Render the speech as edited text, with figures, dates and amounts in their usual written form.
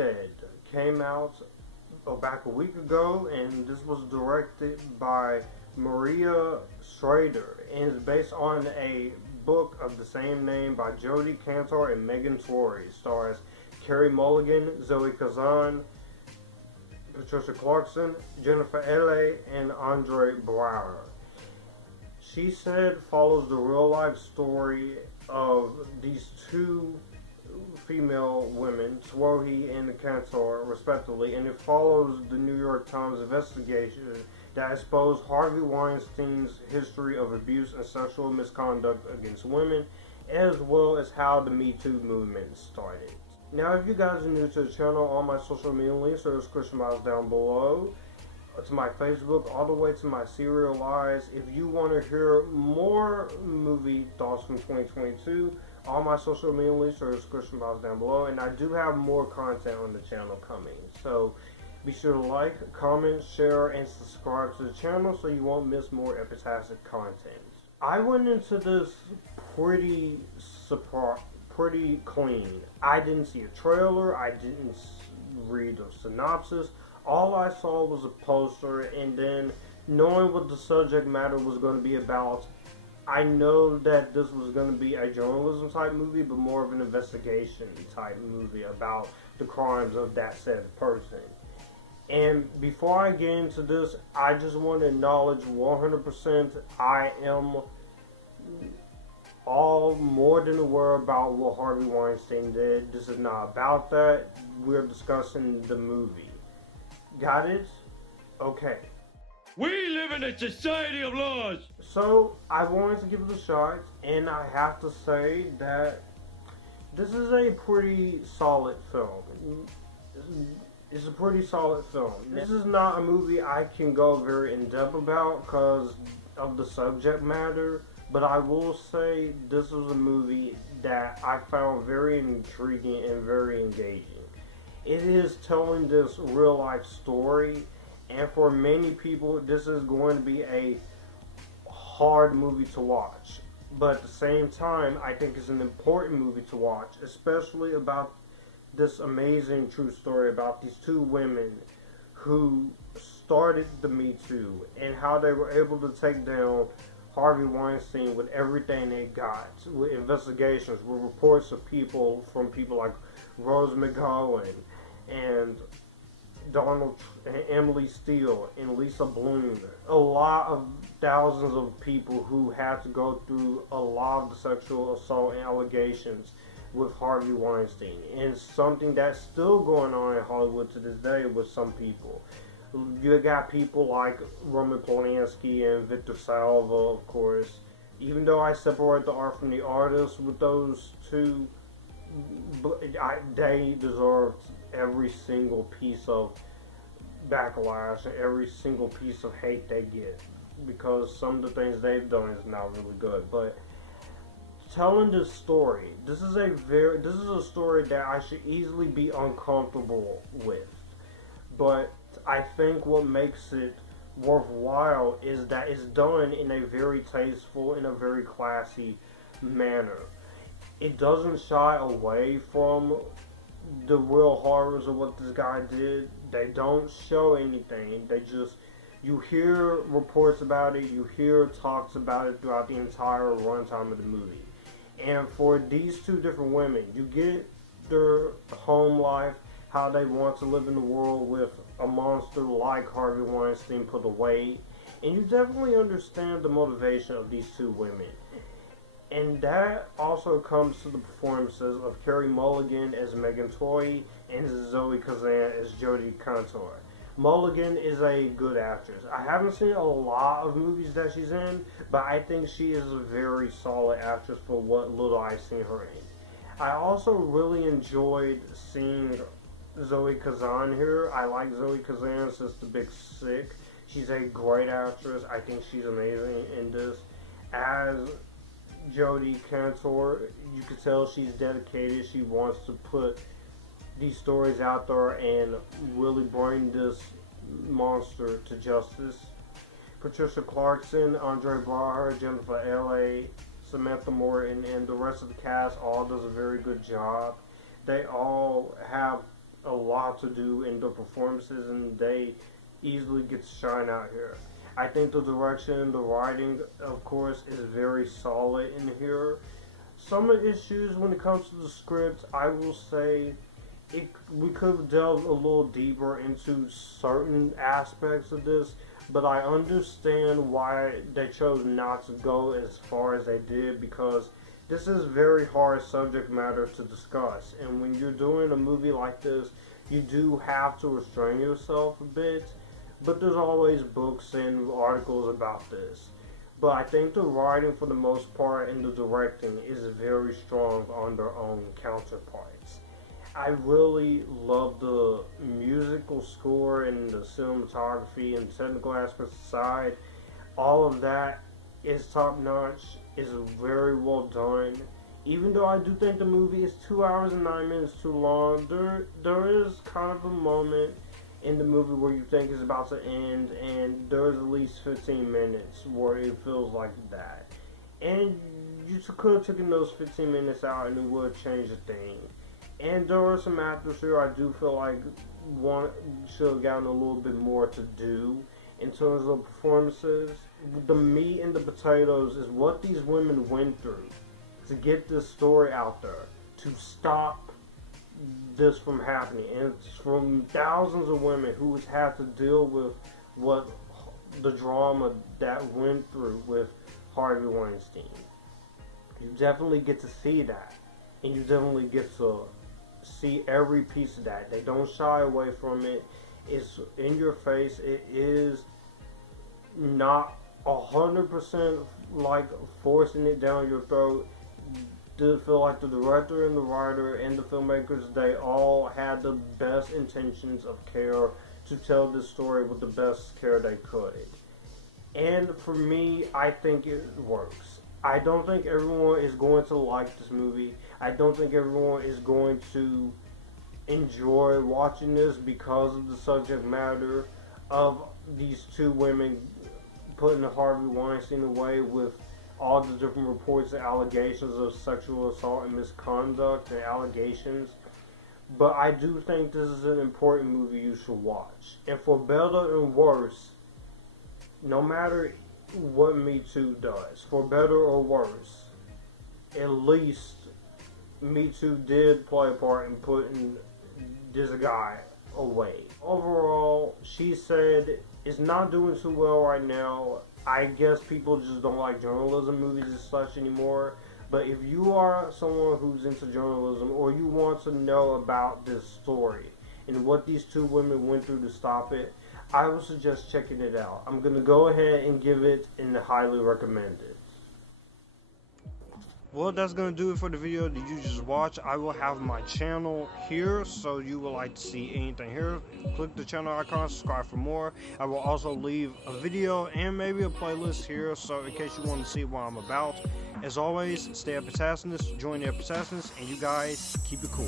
Said came out back a week ago, and this was directed by Maria Schrader, and is based on a book of the same name by Jodi Kantor and Megan Twohey. Stars Carey, Mulligan, Zoe Kazan, Patricia Clarkson, Jennifer L.A., and Andre Braugher. She Said follows the real-life story of these two female women, Twohey and Kantor, respectively, and it follows the New York Times investigation that exposed Harvey Weinstein's history of abuse and sexual misconduct against women, as well as how the Me Too movement started. Now, if you guys are new to the channel, all my social media links are description box down below, to my Facebook, all the way to my serial lies. If you want to hear more movie thoughts from 2022, all my social media links are description box down below, and I do have more content on the channel coming. So be sure to like, comment, share, and subscribe to the channel so you won't miss more Epictastic content. I went into this pretty clean. I didn't see a trailer, I didn't read the synopsis. All I saw was a poster, and then knowing what the subject matter was going to be about, I know that this was going to be a journalism type movie, but more of an investigation type movie about the crimes of that said person. And before I get into this, I just want to acknowledge 100% I am all more than aware about what Harvey Weinstein did. This is not about that. We're discussing the movie. Got it? Okay. We live in a society of laws! So, I wanted to give it a shot, and I have to say that this is a pretty solid film. It's a pretty solid film. This is not a movie I can go very in-depth about because of the subject matter, but I will say this was a movie that I found very intriguing and very engaging. It is telling this real-life story, and for many people, this is going to be a hard movie to watch. But at the same time, I think it's an important movie to watch, especially about this amazing true story about these two women who started the Me Too and how they were able to take down Harvey Weinstein with everything they got, with investigations, with reports of people from people like Rose McGowan and Emily Steele and Lisa Bloom. A lot of thousands of people who had to go through a lot of the sexual assault and allegations with Harvey Weinstein, and something that's still going on in Hollywood to this day with some people. You got people like Roman Polanski and Victor Salva, of course. Even though I separate the art from the artist with those two, they deserve every single piece of backlash and every single piece of hate they get, because some of the things they've done is not really good. But telling this story, this is a story that I should easily be uncomfortable with, but I think what makes it worthwhile is that it's done in a very tasteful, in a very classy manner. It doesn't shy away from the real horrors of what this guy did. They don't show anything. They just, you hear reports about it, you hear talks about it throughout the entire runtime of the movie. And for these two different women, you get their home life, how they want to live in the world with a monster like Harvey Weinstein put away, and you definitely understand the motivation of these two women. And that also comes to the performances of Carey Mulligan as Megan Twohey and Zoe Kazan as Jodi Kantor. Mulligan is a good actress. I haven't seen a lot of movies that she's in, but I think she is a very solid actress for what little I've seen her in. I also really enjoyed seeing Zoe Kazan here. I like Zoe Kazan since The Big Sick. She's a great actress. I think she's amazing in this. As Jodi Kantor, you can tell she's dedicated. She wants to put these stories out there and really bring this monster to justice. Patricia Clarkson, Andre Braugher, Jennifer L.A., Samantha Morton, and the rest of the cast all does a very good job. They all have a lot to do in the performances, and they easily get to shine out here. I think the direction, the writing, of course, is very solid in here. Some of the issues when it comes to the script, I will say we could have delved a little deeper into certain aspects of this, but I understand why they chose not to go as far as they did, because this is very hard subject matter to discuss, and when you're doing a movie like this, you do have to restrain yourself a bit, but there's always books and articles about this. But I think the writing, for the most part, and the directing is very strong on their own counterparts. I really love the musical score and the cinematography and technical aspects aside. All of that is top notch, is very well done. Even though I do think the movie is 2 hours and 9 minutes too long, there is kind of a moment in the movie where you think it's about to end, and there's at least 15 minutes where it feels like that. And you could have taken those 15 minutes out and it would change a thing. And there are some actors here I do feel like one should have gotten a little bit more to do in terms of performances. The meat and the potatoes is what these women went through to get this story out there, to stop this from happening. And it's from thousands of women who has had to deal with what the drama that went through with Harvey Weinstein. You definitely get to see that, and you definitely get to see every piece of that. They don't shy away from it. It's in your face. It is not 100% like forcing it down your throat. I feel like the director and the writer and the filmmakers, they all had the best intentions of care to tell this story with the best care they could. And for me, I think it works. I don't think everyone is going to like this movie. I don't think everyone is going to enjoy watching this because of the subject matter of these two women putting Harvey Weinstein away with all the different reports and allegations of sexual assault and misconduct and allegations. But I do think this is an important movie you should watch. And for better and worse, no matter what Me Too does, for better or worse, at least Me Too did play a part in putting this guy away. Overall, she said it's not doing too well right now. I guess people just don't like journalism movies as such anymore. But if you are someone who's into journalism, or you want to know about this story and what these two women went through to stop it, I would suggest checking it out. I'm going to go ahead and give it and highly recommend it. Well, that's going to do it for the video that you just watched. I will have my channel here, so you would like to see anything here, click the channel icon, subscribe for more. I will also leave a video and maybe a playlist here, so in case you want to see what I'm about. As always, stay Epictasticness, join the Epictasticness, and you guys keep it cool.